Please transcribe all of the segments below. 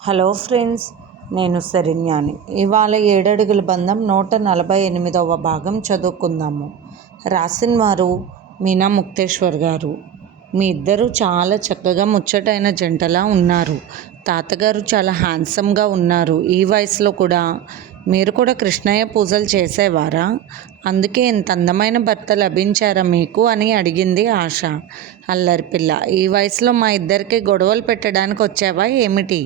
Hello friends, నేను శరణ్యాని. ఇవాళ 7 అడుగుల బంధం 148వ భాగం చదువుకుందాము. రాసిన వారు మీనా ముక్తేశ్వర్ గారు. మీ ఇద్దరు చాలా చక్కగా ముచ్చటైన జంటలా ఉన్నారు. తాతగారు చాలా హ్యాండ్సమ్గా ఉన్నారు. ఈ వయసులో కూడా. మీరు కూడా కృష్ణయ్య పూజలు చేసేవారా? అందుకే ఇంత అందమైన భర్త లభించారా మీకు అని అడిగింది ఆశ. అల్లరి పిల్ల, ఈ వయసులో మా ఇద్దరికి గొడవలు పెట్టడానికి వచ్చావా ఏమిటి?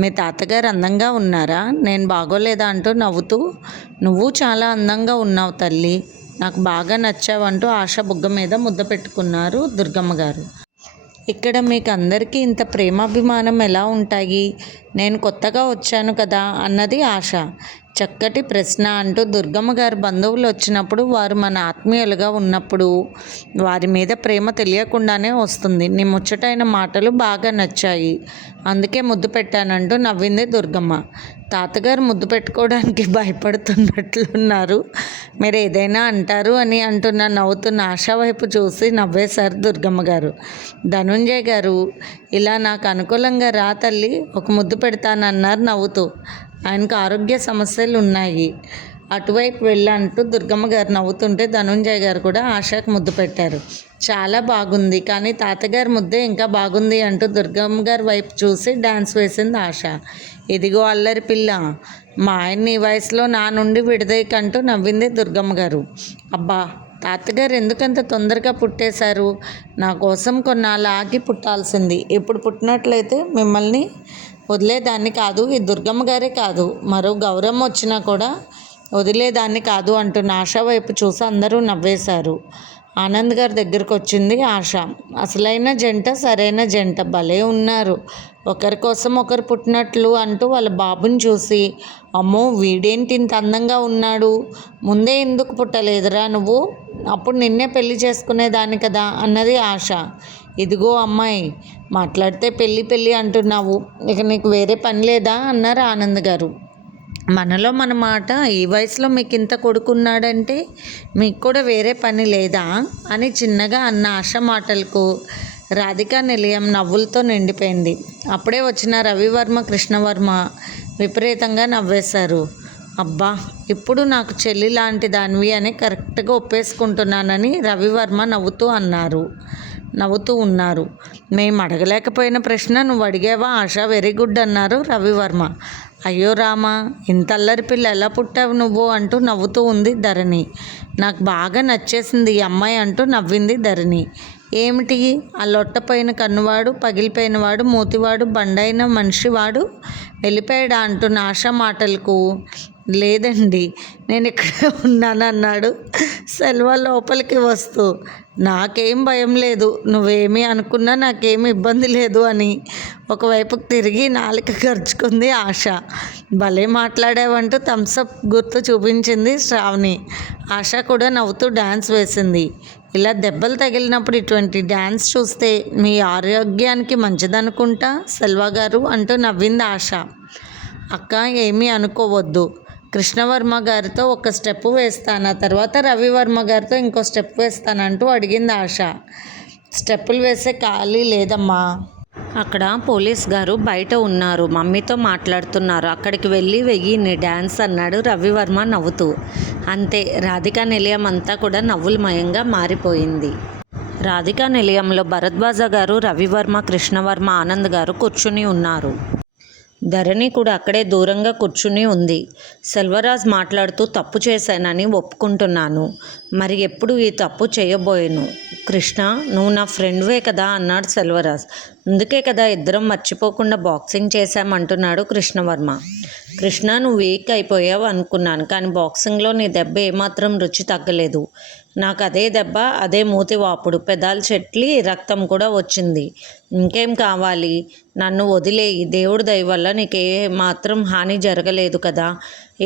మీ తాతగారు అందంగా ఉన్నారా? నేను బాగోలేదా అంటూ నవ్వుతూ, నువ్వు చాలా అందంగా ఉన్నావు తల్లి, నాకు బాగా నచ్చావంటూ ఆశ బుగ్గ మీద ముద్ద పెట్టుకున్నారు దుర్గమ్మ గారు. ఇక్కడ మీకు అందరికీ ఇంత ప్రేమాభిమానం ఎలా ఉంటాయి? నేను కొత్తగా వచ్చాను కదా అన్నది ఆశ. చక్కటి ప్రశ్న అంటూ దుర్గమ్మ గారు బంధువులు వచ్చినప్పుడు, వారు మన ఆత్మీయులుగా ఉన్నప్పుడు వారి మీద ప్రేమ తెలియకుండానే వస్తుంది. నీ ముచ్చటైన మాటలు బాగా నచ్చాయి, అందుకే ముద్దు పెట్టానంటూ నవ్వింది దుర్గమ్మ. తాతగారు ముద్దు పెట్టుకోవడానికి భయపడుతున్నట్లున్నారు, మీరు ఏదైనా అంటారు అని అంటున్న నవ్వుతున్న ఆశ వైపు చూసి నవ్వేశారు దుర్గమ్మ గారు. ధనుంజయ్ గారు, ఇలా నాకు అనుకూలంగా రా తల్లి, ఒక ముద్దు పెడతానన్నారు నవ్వుతూ. ఆయనకు ఆరోగ్య సమస్యలు ఉన్నాయి, అటువైపు వెళ్ళంటూ దుర్గమ్మ గారు నవ్వుతుంటే ధనుంజయ్ గారు కూడా ఆశకు ముద్దు పెట్టారు. చాలా బాగుంది, కానీ తాతగారి ముద్దే ఇంకా బాగుంది అంటూ దుర్గమ్మ గారి వైపు చూసి డ్యాన్స్ వేసింది ఆశ. ఇదిగో అల్లరి పిల్ల, మా ఆయన్ని ఈ వయసులో నా నుండి విడదీయకంటూ నవ్వింది దుర్గమ్మ గారు. అబ్బా, తాతగారు ఎందుకంత తొందరగా పుట్టేశారు? నా కోసం కొన్నాళ్ళు ఆగి పుట్టాల్సింది. ఇప్పుడు పుట్టినట్లయితే మిమ్మల్ని వదిలేదాన్ని కాదు, ఈ దుర్గమ్మ గారే కాదు, మరో గౌరమ్మ వచ్చినా కూడా వదిలేదాన్ని కాదు అంటున్న ఆశ వైపు చూసి అందరూ నవ్వేశారు. ఆనంద్ గారి దగ్గరకు వచ్చింది ఆశ. అసలైన జంట, సరైన జంట, భలే ఉన్నారు, ఒకరి కోసం ఒకరు పుట్టినట్లు అంటూ వాళ్ళ బాబుని చూసి, అమ్మో వీడేంటి ఇంత అందంగా ఉన్నాడు, ముందే ఎందుకు పుట్టలేదురా నువ్వు, అప్పుడు నిన్నే పెళ్లి చేసుకునేదాన్ని కదా అన్నది ఆశ. ఇదిగో అమ్మాయి, మాట్లాడితే పెళ్ళి అంటున్నావు, ఇక నీకు వేరే పని లేదా అన్నారు ఆనంద్ గారు. మనలో మన మాట, ఈ వయసులో మీకు ఇంత కొడుకున్నాడంటే మీకు కూడా వేరే పని లేదా అని చిన్నగా అన్న ఆశ మాటలకు రాధికా నిలయం నవ్వులతో నిండిపోయింది. అప్పుడే వచ్చిన రవివర్మ, కృష్ణవర్మ విపరీతంగా నవ్వేశారు. అబ్బా, ఇప్పుడు నాకు చెల్లి లాంటి దానివి అని కరెక్ట్గా ఒప్పేసుకుంటున్నానని రవివర్మ నవ్వుతూ ఉన్నారు. మేము అడగలేకపోయిన ప్రశ్న నువ్వు అడిగావా ఆశ, వెరీ గుడ్ అన్నారు రవివర్మ. అయ్యో రామా, ఇంత అల్లరి పిల్ల ఎలా పుట్టావు నువ్వు అంటూ నవ్వుతూ ఉంది ధరణి. నాకు బాగా నచ్చేసింది ఈ అమ్మాయి అంటూ నవ్వింది ధరణి. ఏమిటి ఆ లొట్టపోయిన కన్నువాడు, పగిలిపోయినవాడు, మూతివాడు, బండైన మనిషివాడు వెళ్ళిపోయాడా అంటున్న ఆశ మాటలకు, లేదండి నేను ఇక్కడే ఉన్నానన్నాడు సెల్వ లోపలికి వస్తూ. నాకేం భయం లేదు, నువ్వేమీ అనుకున్నా నాకేమి ఇబ్బంది లేదు అని ఒకవైపుకు తిరిగి నాలుక ఖర్చుకుంది ఆశ. భలే మాట్లాడావంటూ థమ్సప్ గుర్తు చూపించింది శ్రావణి. ఆశ కూడా నవ్వుతూ డ్యాన్స్ వేసింది. ఇలా దెబ్బలు తగిలినప్పుడు ఇటువంటి డ్యాన్స్ చూస్తే మీ ఆరోగ్యానికి మంచిదనుకుంటా సెల్వ గారు అంటూ నవ్వింది ఆశ. అక్క ఏమీ అనుకోవద్దు, కృష్ణవర్మ గారితో ఒక స్టెప్ వేస్తాను, ఆ తర్వాత రవివర్మ గారితో ఇంకో స్టెప్ వేస్తానంటూ అడిగింది ఆశ. స్టెప్పులు వేసే ఖాళీ లేదమ్మా, అక్కడ పోలీస్ గారు బయట ఉన్నారు, మమ్మీతో మాట్లాడుతున్నారు, అక్కడికి వెళ్ళి వెయ్యి నీ డ్యాన్స్ అన్నాడు రవివర్మ నవ్వుతూ. అంతే, రాధికా నిలయం అంతా కూడా నవ్వులమయంగా మారిపోయింది. రాధికా నిలయంలో భరద్వాజ గారు, రవివర్మ, కృష్ణవర్మ, ఆనంద్ గారు కూర్చుని ఉన్నారు. ధరణి కూడా అక్కడే దూరంగా కూర్చుని ఉంది. సెల్వరాజ్ మాట్లాడుతూ, తప్పు చేశానని ఒప్పుకుంటున్నాను, మరి ఎప్పుడు ఈ తప్పు చేయబోయేను. కృష్ణ, నువ్వు నా ఫ్రెండ్వే కదా అన్నాడు సెల్వరాజ్. అందుకే కదా ఇద్దరం మర్చిపోకుండా బాక్సింగ్ చేశామంటున్నాడు కృష్ణవర్మ. కృష్ణ, నువ్వు వీక్ అయిపోయావు అనుకున్నాను, కానీ బాక్సింగ్లో నీ దెబ్బ ఏమాత్రం రుచి తగ్గలేదు. నాకు అదే దెబ్బ, అదే మూతి వాపుడు, పెదాలు చెట్లి రక్తం కూడా వచ్చింది. ఇంకేం కావాలి? నన్ను వదిలేయి, దేవుడి దయ వల్ల నీకే మాత్రం హాని జరగలేదు కదా,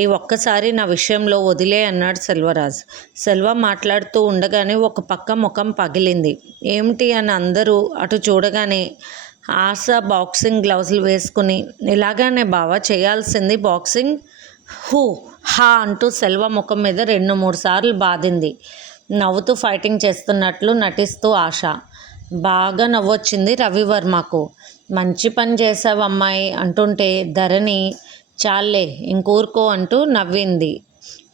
ఈ ఒక్కసారి నా విషయంలో వదిలే అన్నాడు సెల్వరాజ్. సెల్వ మాట్లాడుతూ ఉండగానే ఒక పక్క ముఖం పగిలింది. ఏమిటి అని అందరూ అటు చూడగానే ఆశ బాక్సింగ్ గ్లౌజులు వేసుకుని, ఇలాగానే బావా చేయాల్సింది బాక్సింగ్, హా అంటూ సెల్వ ముఖం మీద 2-3 సార్లు బాధింది. నవ్వుతూ ఫైటింగ్ చేస్తున్నట్లు నటిస్తూ ఆశ. బాగా నవ్వొచ్చింది రవివర్మకు. మంచి పని చేసావు అమ్మాయి అంటుంటే ధరణి చాలే ఇంకూరుకో అంటూ నవ్వింది.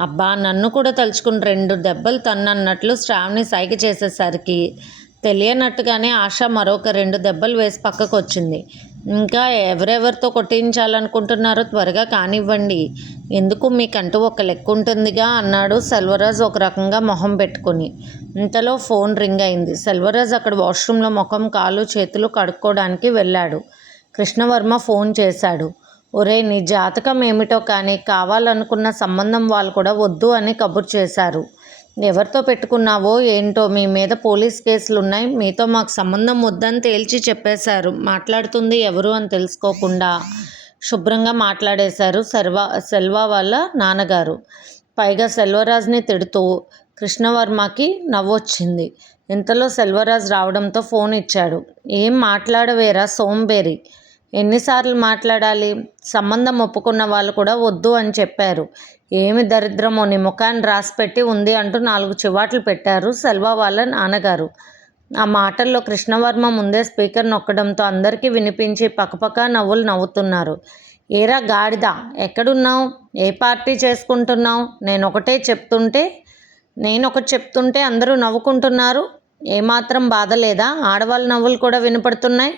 అబ్బా నన్ను కూడా తలుచుకుని 2 దెబ్బలు తన్నన్నట్లు శ్రావణి సైగ చేసేసరికి తెలియనట్టుగానే ఆశ మరొక 2 దెబ్బలు వేసి పక్కకు వచ్చింది. ఇంకా ఎవరెవరితో కొట్టించాలనుకుంటున్నారో త్వరగా కానివ్వండి, ఎందుకు మీకంటూ ఒక లెక్క ఉంటుందిగా అన్నాడు సెల్వరాజు ఒక రకంగా మొహం పెట్టుకుని. ఇంతలో ఫోన్ రింగ్ అయింది. సెల్వరాజు అక్కడ వాష్రూమ్లో ముఖం కాళ్ళు చేతులు కడుక్కోవడానికి వెళ్ళాడు. కృష్ణవర్మ ఫోన్ చేశాడు. ఒరేయ్ నీ జాతకం ఏమిటో కానీ కావాలనుకున్న సంబంధం వాళ్ళు కూడా వద్దు అని కబురు చేశారు. ఎవరితో పెట్టుకున్నావో ఏంటో మీ మీద పోలీస్ కేసులున్నాయి, మీతో మాకు సంబంధం వద్దని తేల్చి చెప్పేశారు. మాట్లాడుతుంది ఎవరు అని తెలుసుకోకుండా శుభ్రంగా మాట్లాడేశారు సెల్వా వాళ్ళ నాన్నగారు. పైగా సెల్వరాజ్ని తిడుతూ కృష్ణవర్మకి నవ్వొచ్చింది. ఇంతలో సెల్వరాజ్ రావడంతో ఫోన్ ఇచ్చాడు. ఏం మాట్లాడవేరా సోంబేరి, ఎన్నిసార్లు మాట్లాడాలి? సంబంధం ఒప్పుకున్న వాళ్ళు కూడా వద్దు అని చెప్పారు. ఏమి దరిద్రమో నీ ముఖాన్ని రాసిపెట్టి ఉంది అంటూ 4 చివాట్లు పెట్టారు సెల్వా వాళ్ళ నాన్నగారు. ఆ మాటల్లో కృష్ణవర్మ ముందే స్పీకర్ నొక్కడంతో అందరికీ వినిపించి పక్కపక్క నవ్వులు నవ్వుతున్నారు. ఏరా గాడిద, ఎక్కడున్నావు? ఏ పార్టీ చేసుకుంటున్నావు? నేను ఒకటి చెప్తుంటే అందరూ నవ్వుకుంటున్నారు. ఏమాత్రం బాధ లేదా? ఆడవాళ్ళ నవ్వులు కూడా వినపడుతున్నాయి.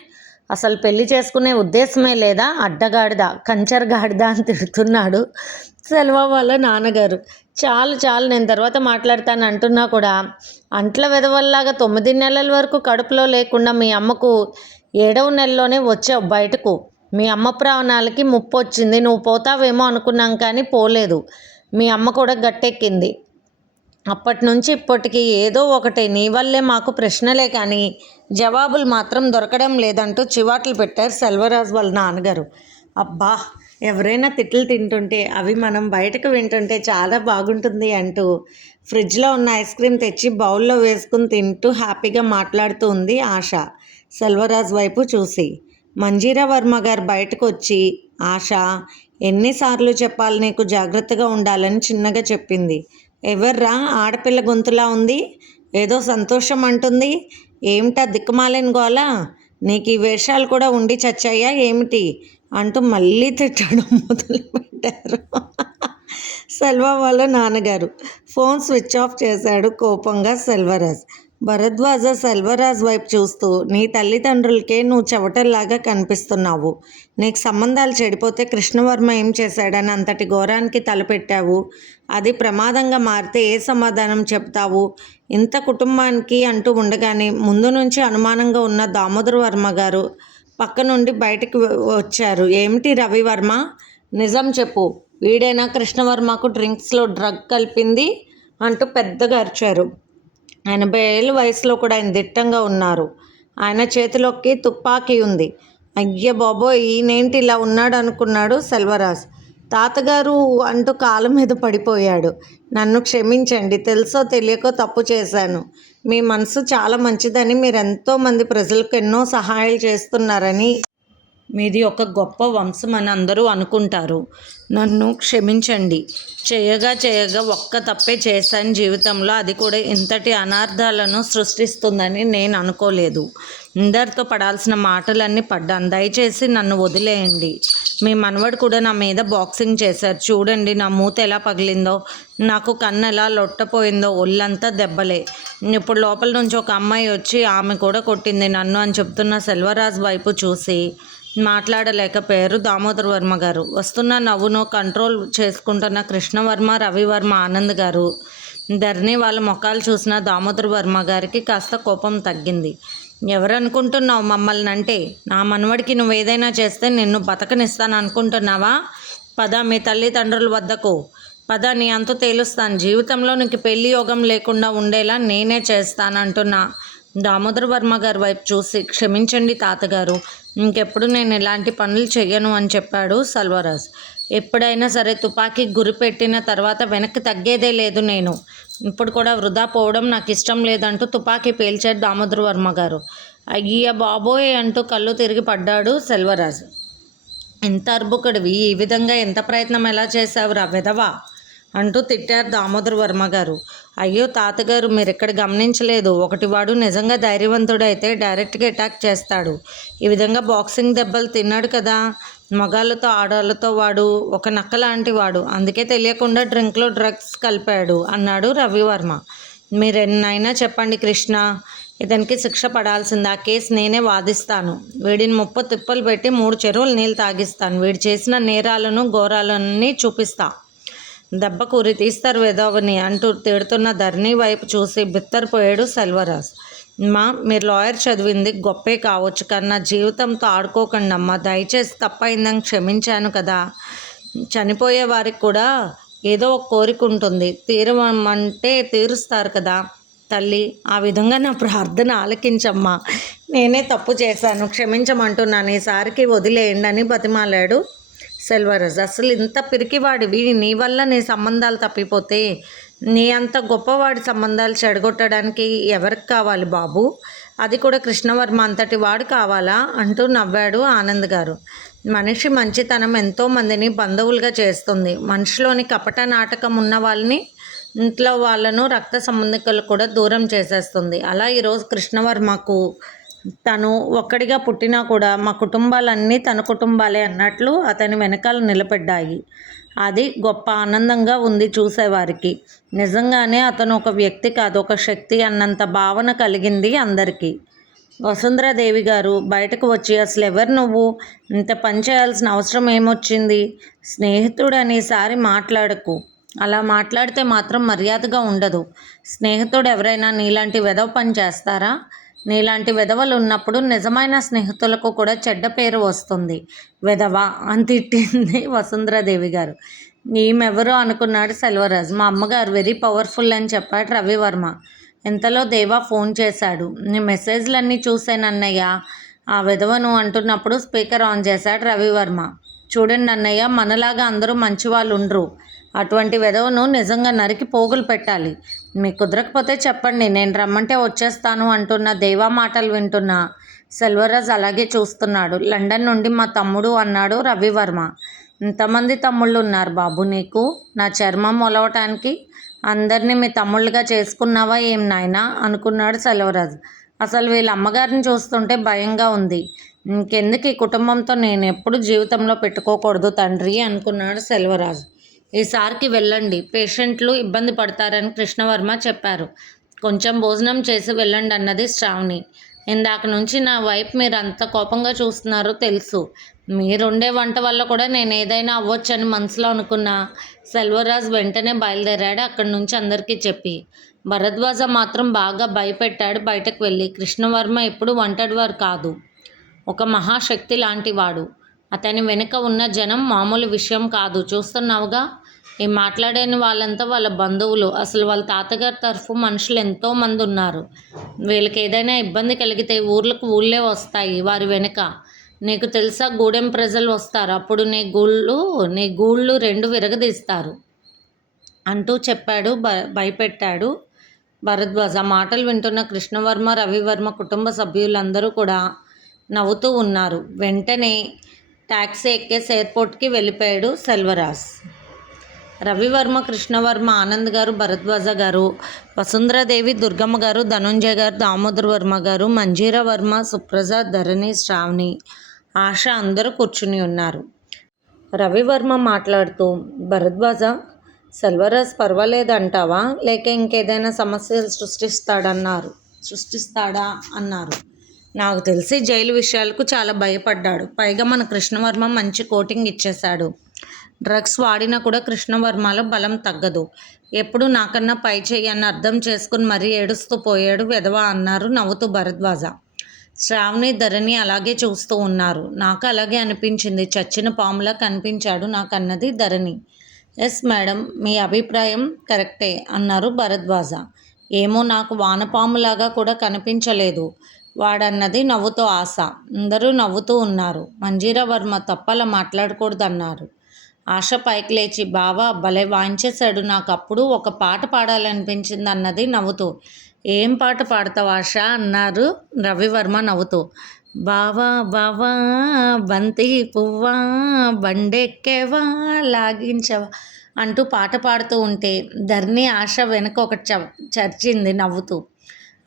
అసలు పెళ్లి చేసుకునే ఉద్దేశమే లేదా? అడ్డగాడిద, కంచర్ గాడిద అని తిడుతున్నాడు సెల్వా వాళ్ళ నాన్నగారు. చాలు నేను తర్వాత మాట్లాడతాను అంటున్నా కూడా అంట్ల వెదవల్లాగా 9 నెలల వరకు కడుపులో లేకుండా మీ అమ్మకు 7వ నెలలోనే వచ్చావు బయటకు. మీ అమ్మ ప్రాణాలకి ముప్పు వచ్చింది. నువ్వు పోతావేమో అనుకున్నాం కానీ పోలేదు. మీ అమ్మ కూడా గట్టెక్కింది. అప్పటి నుంచి ఇప్పటికీ ఏదో ఒకటి నీ వల్లే మాకు ప్రశ్నలే కానీ జవాబులు మాత్రం దొరకడం లేదంటూ చివాట్లు పెట్టారు సెల్వరాజు వాళ్ళ నాన్నగారు. అబ్బా ఎవరైనా తిట్లు తింటుంటే అవి మనం బయటకు వింటుంటే చాలా బాగుంటుంది అంటూ ఫ్రిడ్జ్లో ఉన్న ఐస్ క్రీమ్ తెచ్చి బౌల్లో వేసుకుని తింటూ హ్యాపీగా మాట్లాడుతూ ఉంది ఆశ సెల్వరాజు వైపు చూసి. మంజీరా వర్మ గారు బయటకు వచ్చి, ఆశ ఎన్నిసార్లు చెప్పాలి నీకు జాగ్రత్తగా ఉండాలని చిన్నగా చెప్పింది. ఎవర్రా ఆడపిల్ల గొంతులా ఉంది, ఏదో సంతోషం అంటుంది, ఏమిటా దిక్కుమాలిన గోలా, నీకు ఈ వేషాలు కూడా ఉండి చచ్చాయా ఏమిటి అంటూ మళ్ళీ తిట్టడం మొదలుపెట్టారు సెల్వా వాళ్ళ నాన్నగారు. ఫోన్ స్విచ్ ఆఫ్ చేశాడు కోపంగా సెల్వరాజ్. భరద్వాజ సెల్వరాజ్ వైపు చూస్తూ, నీ తల్లిదండ్రులకే నువ్వు చెవటల్లాగా కనిపిస్తున్నావు. నీకు సంబంధాలు చెడిపోతే కృష్ణవర్మ ఏం చేశాడని అంతటి ఘోరానికి తలపెట్టావు. అది ప్రమాదంగా మారితే ఏ సమాధానం చెప్తావు? ఇంత కుటుంబానికి అంటూ ఉండగానే ముందు నుంచి అనుమానంగా ఉన్న దామోదర వర్మ గారు పక్క నుండి బయటికి వచ్చారు. ఏమిటి రవివర్మ, నిజం చెప్పు, వీడేనా కృష్ణవర్మకు డ్రింక్స్లో డ్రగ్ కలిపింది అంటూ పెద్దగా అరిచారు. 80 ఏళ్ళ వయసులో కూడా ఆయన దిట్టంగా ఉన్నారు. ఆయన చేతిలోకి తుపాకీ ఉంది. అయ్య బాబోయ్, ఈయనేంటి ఇలా ఉన్నాడు అనుకున్నాడు సెల్వరాజ్. తాతగారు అంటూ కాళ్ళ మీద పడిపోయాడు. నన్ను క్షమించండి, తెలుసో తెలియకో తప్పు చేశాను. మీ మనసు చాలా మంచిదని, మీరు ఎంతోమంది ప్రజలకు ఎన్నో సహాయాలు చేస్తున్నారని, మీది ఒక గొప్ప వంశం అని అందరూ అనుకుంటారు. నన్ను క్షమించండి. చేయగా ఒక్క తప్పే చేశాను జీవితంలో, అది కూడా ఇంతటి అనార్థాలను సృష్టిస్తుందని నేను అనుకోలేదు. అందరితో పడాల్సిన మాటలన్నీ పడ్డాను. దయచేసి నన్ను వదిలేయండి. మీ మనవడు కూడా నా మీద బాక్సింగ్ చేశారు. చూడండి నా మూత ఎలా పగిలిందో, నాకు కన్ను ఎలా లొట్టపోయిందో, ఒళ్ళంతా దెబ్బలే. ఇప్పుడు లోపల నుంచి ఒక అమ్మాయి వచ్చి ఆమె కూడా కొట్టింది నన్ను అని చెప్తున్న సెల్వరాజ్ వైపు చూసి మాట్లాడలేకపోయారు దామోదర వర్మ గారు. వస్తున్న నవ్వును కంట్రోల్ చేసుకుంటున్న కృష్ణవర్మ, రవివర్మ, ఆనంద్ గారు, ధరణి వాళ్ళ ముఖాలు చూసిన దామోదర వర్మ గారికి కాస్త కోపం తగ్గింది. ఎవరనుకుంటున్నావు మమ్మల్ని అంటే? నా మనవడికి నువ్వేదైనా చేస్తే నిన్ను బతకనిస్తాను అనుకుంటున్నావా? పద మీ తల్లిదండ్రుల వద్దకు పద, నీ అంతు తేలుస్తాను. జీవితంలో నీకు పెళ్లి యోగం లేకుండా ఉండేలా నేనే చేస్తానంటున్నా దామోదర వర్మ గారి వైపు చూసి, క్షమించండి తాతగారు, ఇంకెప్పుడు నేను ఇలాంటి పనులు చెయ్యను అని చెప్పాడు సెల్వరాజ్. ఎప్పుడైనా సరే తుపాకీ గురిపెట్టిన తర్వాత వెనక్కి తగ్గేదే లేదు. నేను ఇప్పుడు కూడా వృధా పోవడం నాకు ఇష్టం లేదంటూ తుపాకీ పేల్చాడు దామోదర వర్మ గారు. అయ్య బాబోయ్ అంటూ కళ్ళు తిరిగి పడ్డాడు సెల్వరాజ్. ఎంత అర్బుకుడివి, ఈ విధంగా ఎంత ప్రయత్నం ఎలా చేశావురా వెధవా అంటూ తిట్టారు దామోదర్ వర్మ గారు. అయ్యో తాతగారు, మీరెక్కడ గమనించలేదు, ఒకటివాడు నిజంగా ధైర్యవంతుడైతే డైరెక్ట్గా అటాక్ చేస్తాడు. ఈ విధంగా బాక్సింగ్ దెబ్బలు తిన్నాడు కదా. మగాళ్ళతో ఆడాళ్ళతో వాడు ఒక నక్క లాంటి వాడు, అందుకే తెలియకుండా డ్రింక్లో డ్రగ్స్ కలిపాడు అన్నాడు రవివర్మ. మీరెన్నైనా చెప్పండి కృష్ణ, ఇతనికి శిక్ష పడాల్సింది. ఆ కేసు నేనే వాదిస్తాను. వీడిని ముప్పు తిప్పలు పెట్టి 3 చెరువులు నీళ్ళు తాగిస్తాను. వీడు చేసిన నేరాలను ఘోరాలన్నీ చూపిస్తా. దెబ్బకు ఉరి తీస్తారు వెధవని అంటూ తిడుతున్న ధరణి వైపు చూసి బిత్తరపోయాడు సెల్వరాజ్. మీరు లాయర్ చదివింది గొప్పే కావచ్చు, కానీ నా జీవితంతో ఆడుకోకండి అమ్మా. దయచేసి తప్పైందని క్షమించాను కదా. చనిపోయే వారికి కూడా ఏదో ఒక కోరిక ఉంటుంది, తీరమంటే తీరుస్తారు కదా తల్లి. ఆ విధంగా నా ప్రార్థన ఆలకించమ్మా. నేనే తప్పు చేశాను, క్షమించమంటున్నాను. ఈసారికి వదిలేయండి అని బతిమాలాడు సెల్వరాజ్. అసలు ఇంత పిరికివాడివి, నీ వల్ల నీ సంబంధాలు తప్పిపోతే నీ అంత గొప్పవాడి సంబంధాలు చెడగొట్టడానికి ఎవరికి కావాలి బాబు? అది కూడా కృష్ణవర్మ అంతటి వాడు కావాలా అంటూ నవ్వాడు ఆనంద్ గారు. మనిషి మంచితనం ఎంతోమందిని బంధువులుగా చేస్తుంది. మనిషిలోని కపట నాటకం ఉన్న వాళ్ళని, ఇంట్లో వాళ్ళను, రక్త సంబంధికులు కూడా దూరం చేసేస్తుంది. అలా ఈరోజు కృష్ణవర్మకు తను ఒక్కడిగా పుట్టినా కూడా మా కుటుంబాలన్నీ తన కుటుంబాలే అన్నట్లు అతని వెనకాల నిలబడ్డాయి. అది గొప్ప ఆనందంగా ఉంది చూసేవారికి. నిజంగానే అతను ఒక వ్యక్తి కాదు, ఒక శక్తి అన్నంత భావన కలిగింది అందరికీ. వసుంధరాదేవి గారు బయటకు వచ్చి, అసలు ఎవరు నువ్వు, ఇంత పని చేయాల్సిన అవసరం ఏమొచ్చింది? స్నేహితుడు అనేసారి మాట్లాడకు, అలా మాట్లాడితే మాత్రం మర్యాదగా ఉండదు. స్నేహితుడు ఎవరైనా నీలాంటి వెధవ పని చేస్తారా? నీలాంటి వెధవలు ఉన్నప్పుడు నిజమైన స్నేహితులకు కూడా చెడ్డ పేరు వస్తుంది. వెధవ అని తిట్టింది వసుంధరాదేవి గారు. ఈమెవరో అనుకున్నాడు సెల్వరాజ్. మా అమ్మగారు వెరీ పవర్ఫుల్ అని చెప్పాడు రవివర్మ. ఇంతలో దేవా ఫోన్ చేశాడు. నీ మెసేజ్లన్నీ చూశాను అన్నయ్య, ఆ విధవను అంటున్నప్పుడు స్పీకర్ ఆన్ చేశాడు రవివర్మ. చూడండి అన్నయ్య, మనలాగా అందరూ మంచివాళ్ళు ఉండరు. అటువంటి విధవను నిజంగా నరికి పోగులు పెట్టాలి. మీకు కుదరకపోతే చెప్పండి, నేను రమ్మంటే వచ్చేస్తాను అంటున్న దేవా మాటలు వింటున్న సెల్వరాజ్ అలాగే చూస్తున్నాడు. లండన్ నుండి మా తమ్ముడు అన్నాడు రవివర్మ. ఇంతమంది తమ్ముళ్ళు ఉన్నారు బాబు నీకు, నా చర్మం మొలవటానికి. అందరినీ మీ తమ్ముళ్ళుగా చేసుకున్నావా ఏం నాయనా అనుకున్నాడు సెల్వరాజ్. అసలు వీళ్ళ అమ్మగారిని చూస్తుంటే భయంగా ఉంది. ఇంకెందుకు ఈ కుటుంబంతో నేను ఎప్పుడు జీవితంలో పెట్టుకోకూడదు తండ్రి అనుకున్నాడు సెల్వరాజ్. ఈసారికి వెళ్ళండి, పేషెంట్లు ఇబ్బంది పడతారని కృష్ణవర్మ చెప్పారు. కొంచెం భోజనం చేసి వెళ్ళండి అన్నది శ్రావణి. ఇందాక నుంచి నా వైపు మీరు అంత కోపంగా చూస్తున్నారో తెలుసు. మీరుండే వంట వల్ల కూడా నేను ఏదైనా అవ్వచ్చని మనసులో అనుకున్నా. సెల్వరాజ్ వెంటనే బయలుదేరాడు అక్కడి నుంచి అందరికీ చెప్పి. భరద్వాజ మాత్రం బాగా భయపెట్టాడు బయటకు వెళ్ళి. కృష్ణవర్మ ఎప్పుడు ఒంటరివారు కాదు, ఒక మహాశక్తి లాంటి వాడు. అతని వెనుక ఉన్న జనం మామూలు విషయం కాదు. చూస్తున్నావుగా, ఈ మాట్లాడని వాళ్ళంతా వాళ్ళ బంధువులు. అసలు వాళ్ళ తాతగారి తరఫు మనుషులు ఎంతోమంది ఉన్నారు. వీళ్ళకి ఏదైనా ఇబ్బంది కలిగితే ఊర్లకు ఊళ్ళే వస్తాయి వారి వెనుక. నీకు తెలుసా, గూడెం ప్రజలు వస్తారు, అప్పుడు నీ గూళ్ళు 2 విరగదీస్తారు అంటూ చెప్పాడు. భయపెట్టాడు భరద్వాజ. మాటలు వింటున్న కృష్ణవర్మ, రవివర్మ కుటుంబ సభ్యులందరూ కూడా నవ్వుతూ ఉన్నారు. వెంటనే ట్యాక్సీ ఎక్కేసి ఎయిర్పోర్ట్కి వెళ్ళిపోయాడు సెల్వరాజ్. రవివర్మ, కృష్ణవర్మ, ఆనంద్ గారు, భరద్వాజ గారు, వసుంధరాదేవి, దుర్గమ్మ గారు, ధనుంజయ గారు, దామోదర్ వర్మ గారు, మంజీరా వర్మ, సుప్రసాద్, ధరణి, శ్రావణి, ఆశ అందరూ కూర్చుని ఉన్నారు. రవివర్మ మాట్లాడుతూ, భరద్వాజ, సెల్వరాజ్ పర్వాలేదంటావా, లేక ఇంకేదైనా సమస్యలు సృష్టిస్తాడా అన్నారు. నాకు తెలిసి జైలు విషయాలకు చాలా భయపడ్డాడు. పైగా మన కృష్ణవర్మ మంచి కోటింగ్ ఇచ్చేశాడు. డ్రగ్స్ వాడినా కూడా కృష్ణవర్మలో బలం తగ్గదు. ఎప్పుడు నాకన్నా పై చెయ్యని అర్థం చేసుకుని మరీ ఏడుస్తూ పోయాడు వెధవ అన్నారు నవ్వుతూ భరద్వాజ. శ్రావణి, ధరణి అలాగే చూస్తూ ఉన్నారు. నాకు అలాగే అనిపించింది, చచ్చిన పాములా కనిపించాడు నాకన్నది ధరణి. ఎస్ మేడం, మీ అభిప్రాయం కరెక్టే అన్నారు భరద్వాజ. ఏమో, నాకు వానపాములాగా కూడా కనిపించలేదు వాడన్నది నవ్వుతో ఆశ. అందరూ నవ్వుతూ ఉన్నారు. మంజీరా వర్మ తప్పలా మాట్లాడకూడదన్నారు. ఆశ పైకి లేచి, బావా భలే వాయించేశాడు, నాకు అప్పుడు ఒక పాట పాడాలనిపించింది అన్నది నవ్వుతూ. ఏం పాట పాడతావు ఆశ అన్నారు రవివర్మ నవ్వుతూ. బావా బావా బంతి పువ్వా బండెక్కేవా లాగించవా అంటూ పాట పాడుతూ ఉంటే ధరణి ఆశ వెనక ఒకటి చర్చింది నవ్వుతూ.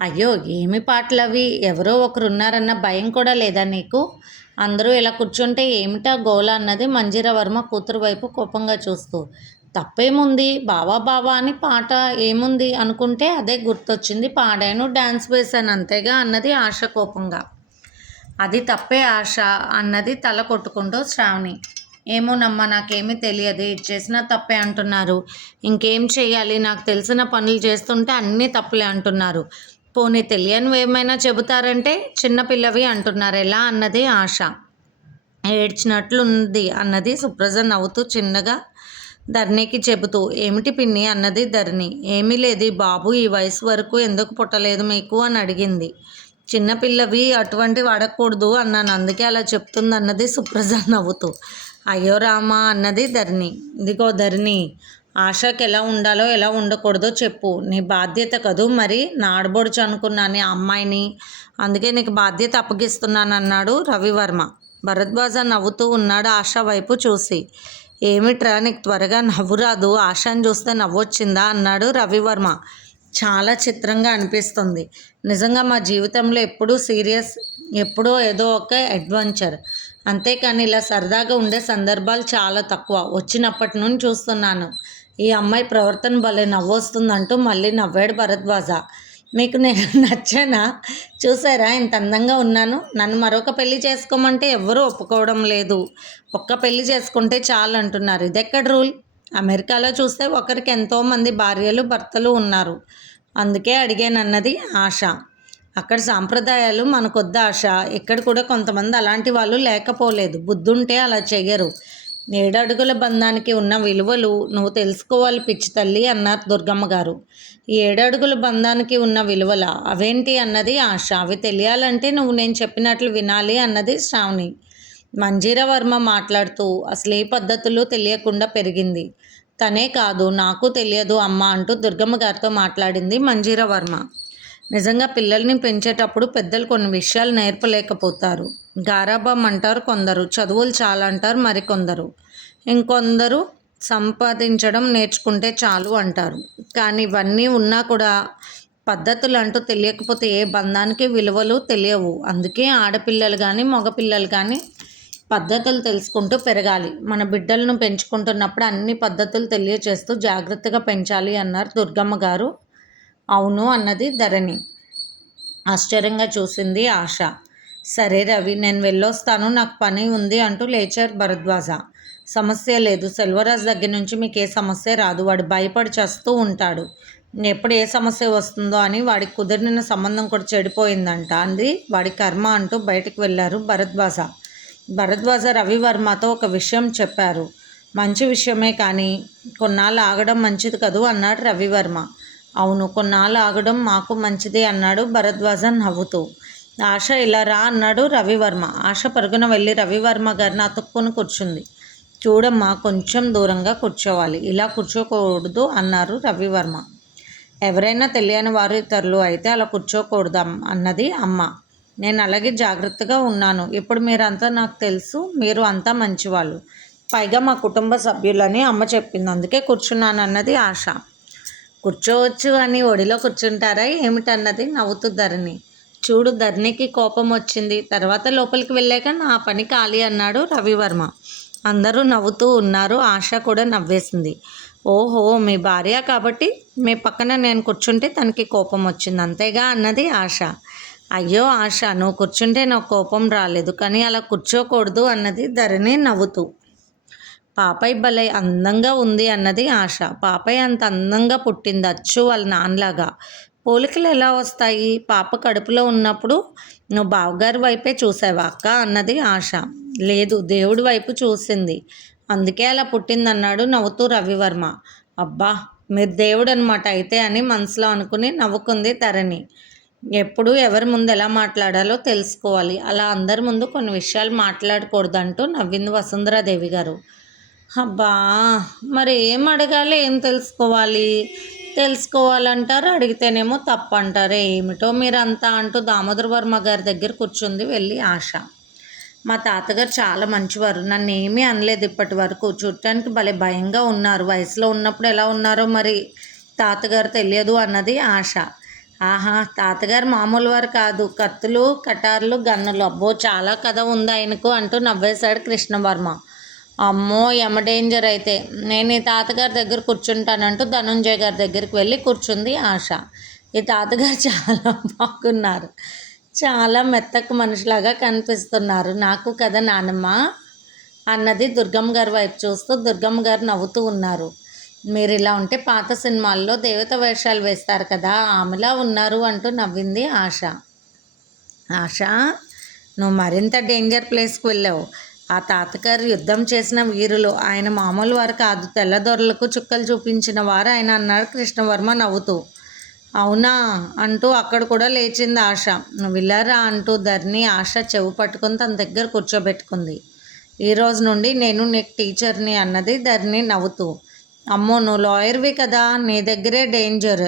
అయ్యో, ఏమి పాటలవి? ఎవరో ఒకరు ఉన్నారన్న భయం కూడా లేదా నీకు? అందరూ ఇలా కూర్చుంటే ఏమిటా గోల అన్నది మంజీరావర్మ కూతురు వైపు కోపంగా చూస్తూ. తప్పేముంది, బావా బావా అని పాట ఏముంది అనుకుంటే అదే గుర్తొచ్చింది, పాడాను, డ్యాన్స్ వేశాను అంతేగా అన్నది ఆశ కోపంగా. అది తప్పే ఆశ అన్నది తల కొట్టుకుంటూ శ్రావణి. ఏమోనమ్మా, నాకేమీ తెలియదు, ఇది చేసినా తప్పే అంటున్నారు. ఇంకేం చెయ్యాలి? నాకు తెలిసిన పనులు చేస్తుంటే అన్నీ తప్పులే అంటున్నారు. పోనీ తెలియనివి ఏమైనా చెబుతారంటే చిన్నపిల్లవి అంటున్నారు ఎలా అన్నది ఆశ. ఏడ్చినట్లుంది అన్నది సుప్రజ నవ్వుతూ చిన్నగా ధరణికి చెబుతూ. ఏమిటి పిన్ని అన్నది ధరణి. ఏమీ లేదు బాబు, ఈ వయసు వరకు ఎందుకు పుట్టలేదు మీకు అని అడిగింది. చిన్నపిల్లవి అటువంటివి అడగకూడదు అన్నాను, అందుకే అలా చెప్తుంది అన్నది సుప్రజ నవ్వుతూ. అయ్యో రామా అన్నది ధరణి. ఇదిగో ధరణి, ఆశకి ఎలా ఉండాలో ఎలా ఉండకూడదో చెప్పు, నీ బాధ్యత కదూ. మరి నా ఆడబొడుచు అనుకున్నాను ఆ అమ్మాయిని, అందుకే నీకు బాధ్యత అప్పగిస్తున్నాను అన్నాడు రవివర్మ. భరద్వాజ నవ్వుతూ ఉన్నాడు ఆశ వైపు చూసి. ఏమిట్రా, నీకు త్వరగా నవ్వు రాదు? ఆశని చూస్తే నవ్వొచ్చిందా అన్నాడు రవివర్మ. చాలా చిత్రంగా అనిపిస్తుంది. నిజంగా మా జీవితంలో ఎప్పుడూ సీరియస్, ఎప్పుడో ఏదో ఒక అడ్వెంచర్, అంతేకాని ఇలా సరదాగా ఉండే సందర్భాలు చాలా తక్కువ. వచ్చినప్పటి నుండి చూస్తున్నాను. ఈ అమ్మాయి ప్రవర్తన భలే నవ్వొస్తుందంటూ మళ్ళీ నవ్వాడు భరద్వాజ. మీకు నేను నచ్చానా? చూసారా ఇంత అందంగా ఉన్నాను? నన్ను మరొక పెళ్లి చేసుకోమంటే ఎవ్వరూ ఒప్పుకోవడం లేదు. ఒక్క పెళ్లి చేసుకుంటే చాలు అంటున్నారు. ఇదెక్కడ రూల్? అమెరికాలో చూస్తే ఒకరికి ఎంతోమంది భార్యలు భర్తలు ఉన్నారు. అందుకే అడిగానన్నది ఆశ. అక్కడ సాంప్రదాయాలు మనకొద్దు ఆశ. ఇక్కడ కూడా కొంతమంది అలాంటి వాళ్ళు లేకపోలేదు. బుద్ధుంటే అలా చెయ్యరు. 7 అడుగుల బంధానికి ఉన్న విలువలు నువ్వు తెలుసుకోవాలి పిచ్చి తల్లి అన్నారు దుర్గమ్మ గారు. ఈ 7 అడుగుల బంధానికి ఉన్న విలువల అవేంటి అన్నది ఆశ. అవి తెలియాలంటే నువ్వు నేను చెప్పినట్లు వినాలి అన్నది శ్రావణి. మంజీరావర్మ మాట్లాడుతూ అసలు ఏ పద్ధతులు తెలియకుండా పెరిగింది. తనే కాదు, నాకు తెలియదు అమ్మ అంటూ దుర్గమ్మ గారితో మాట్లాడింది మంజీరావర్మ. నిజంగా పిల్లల్ని పెంచేటప్పుడు పెద్దలు కొన్ని విషయాలు నేర్పలేకపోతారు. గారాబం అంటారు కొందరు, చదువులు చాలా అంటారు మరికొందరు, ఇంకొందరు సంపాదించడం నేర్చుకుంటే చాలు అంటారు. కానీ ఇవన్నీ ఉన్నా కూడా పద్ధతులు అంటూ తెలియకపోతే ఏ బంధానికి విలువలు తెలియవు. అందుకే ఆడపిల్లలు కానీ మగపిల్లలు కానీ పద్ధతులు తెలుసుకుంటూ పెరగాలి. మన బిడ్డలను పెంచుకుంటున్నప్పుడు అన్ని పద్ధతులు తెలియచేస్తూ జాగ్రత్తగా పెంచాలి అన్నారు దుర్గమ్మ గారు. అవును అన్నది ధరణి. ఆశ్చర్యంగా చూసింది ఆశ. సరే రవి, నేను వెళ్ళొస్తాను, నాకు పని ఉంది అంటూ లేచారు భరద్వాజ. సమస్య లేదు, సెల్వరాజ్ దగ్గర నుంచి మీకు ఏ సమస్య రాదు. వాడు భయపడి చేస్తూ ఉంటాడు. ఎప్పుడు ఏ సమస్య వస్తుందో అని. వాడికి కుదిరిన సంబంధం కూడా చెడిపోయిందంట, అంది వాడి కర్మ అంటూ బయటికి వెళ్ళారు భరద్వాజ రవివర్మతో ఒక విషయం చెప్పారు. మంచి విషయమే కానీ కొన్నాళ్ళు ఆగడం మంచిది కదూ అన్నాడు రవివర్మ. అవును, కొన్నాళ్ళు ఆగడం మాకు మంచిది అన్నాడు భరద్వాజ నవ్వుతూ. ఆశ ఇలా రా అన్నాడు రవివర్మ. ఆశ పరుగున వెళ్ళి రవివర్మ గారిని అతుక్కుని కూర్చుంది. చూడమ్మా, కొంచెం దూరంగా కూర్చోవాలి, ఇలా కూర్చోకూడదు అన్నారు రవివర్మ. ఎవరైనా తెలియని వారు ఇతరులు అయితే అలా కూర్చోకూడదు అన్నది అమ్మ. నేను అలాగే జాగ్రత్తగా ఉన్నాను. ఇప్పుడు మీరంతా నాకు తెలుసు, మీరు అంతా మంచివాళ్ళు, పైగా మా కుటుంబ సభ్యులని అమ్మ చెప్పింది, అందుకే కూర్చున్నాను అన్నది ఆశ. కూర్చోవచ్చు అని ఒడిలో కూర్చుంటారా ఏమిటన్నది నవ్వుతూ ధరణి. చూడు, ధరణికి కోపం వచ్చింది. తర్వాత లోపలికి వెళ్ళాక నా పని ఖాళీ అన్నాడు రవివర్మ. అందరూ నవ్వుతూ ఉన్నారు. ఆశ కూడా నవ్వేసింది. ఓహో, మీ భార్య కాబట్టి మీ పక్కన నేను కూర్చుంటే తనకి కోపం వచ్చింది అంతేగా అన్నది ఆశ. అయ్యో ఆశ, నువ్వు కూర్చుంటే నాకు కోపం రాలేదు, కానీ అలా కూర్చోకూడదు అన్నది ధరణి నవ్వుతూ. పాపయ్య భలే అందంగా ఉంది అన్నది ఆశ. పాపయ్య అంత అందంగా పుట్టింది, అచ్చు వాళ్ళ నాన్నలాగా. పోలికలు ఎలా వస్తాయి? పాప కడుపులో ఉన్నప్పుడు నువ్వు బావగారి వైపే చూసావా అక్క అన్నది ఆశ. లేదు, దేవుడి వైపు చూసింది, అందుకే అలా పుట్టిందన్నాడు నవ్వుతూ రవివర్మ. అబ్బా, మీరు దేవుడు అనమాట అయితే అని మనసులో అనుకుని నవ్వుకుంది ధరణి. ఎప్పుడు ఎవరి ముందు ఎలా మాట్లాడాలో తెలుసుకోవాలి, అలా అందరి ముందు కొన్ని విషయాలు మాట్లాడకూడదంటూ నవ్వింది వసుంధరాదేవి గారు. అబ్బా, మరి ఏం అడగాలి, ఏం తెలుసుకోవాలంటారు, అడిగితేనేమో తప్పు అంటారు. ఏమిటో మీరంతా అంటూ దామోదర వర్మ గారి దగ్గర కూర్చుంది వెళ్ళి ఆశ. మా తాతగారు చాలా మంచివారు. నన్ను ఏమీ అనలేదు ఇప్పటి వరకు. చూడటానికి భలే భయంగా ఉన్నారు. వయసులో ఉన్నప్పుడు ఎలా ఉన్నారో మరి తాతగారు తెలియదు అన్నది ఆశ. ఆహా! తాతగారు మామూలు వారు కాదు. కత్తులు, కటార్లు, గన్నులు. అబ్బో! చాలా కథ ఉంది ఆయనకు అంటూ నవ్వేశాడు కృష్ణవర్మ. అమ్మో! యమ డేంజర్ అయితే. నేను ఈ తాతగారి దగ్గర కూర్చుంటానంటూ ధనుంజయ గారి దగ్గరికి వెళ్ళి కూర్చుంది ఆశ. ఈ తాతగారు చాలా బాగున్నారు. చాలా మెత్తకు మనిషిలాగా కనిపిస్తున్నారు. నాకు కదా నానమ్మ అన్నది దుర్గమ్మ గారి వైపు చూస్తూ. దుర్గమ్మ గారు నవ్వుతూ ఉన్నారు. మీరు ఇలా ఉంటే పాత సినిమాల్లో దేవత వేషాలు వేస్తారు కదా, ఆమెలా ఉన్నారు అంటూ నవ్వింది ఆశ. ఆశ, నువ్వు మరింత డేంజర్ ప్లేస్కి వెళ్ళావు. ఆ తాతగారు యుద్ధం చేసిన వీరులు. ఆయన మామూలు వారు కాదు. తెల్లదొరలకు చుక్కలు చూపించిన వారు ఆయన అన్నాడు కృష్ణవర్మ నవ్వుతూ. అవునా అంటూ అక్కడ కూడా లేచింది ఆశ. నువ్వు వెళ్ళారా అంటూ ధరణి ఆశ చెవు పట్టుకుని తన దగ్గర కూర్చోబెట్టుకుంది. ఈరోజు నుండి నేను నీకు టీచర్ని అన్నది ధరణి నవ్వుతూ. అమ్మో, నువ్వు లాయర్వి కదా, నీ దగ్గరే డేంజర్.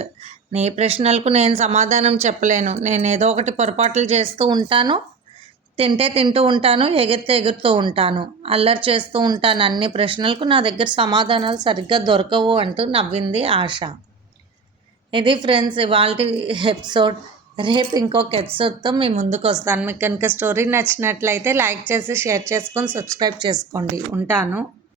నీ ప్రశ్నలకు నేను సమాధానం చెప్పలేను. నేను ఏదో ఒకటి పొరపాట్లు చేస్తూ ఉంటాను, తింటూ ఉంటాను, ఎగిరితే ఎగురుతూ ఉంటాను, అల్లరి చేస్తూ ఉంటాను. అన్ని ప్రశ్నలకు నా దగ్గర సమాధానాలు సరిగ్గా దొరకవు అంటూ నవ్వింది ఆశ. ఇది ఫ్రెండ్స్ ఇవాల్టి ఎపిసోడ్. రేపు ఇంకొక ఎపిసోడ్తో మీ ముందుకు వస్తాను. మీకు కనుక స్టోరీ నచ్చినట్లయితే లైక్ చేసి షేర్ చేసుకొని సబ్స్క్రైబ్ చేసుకోండి. ఉంటాను.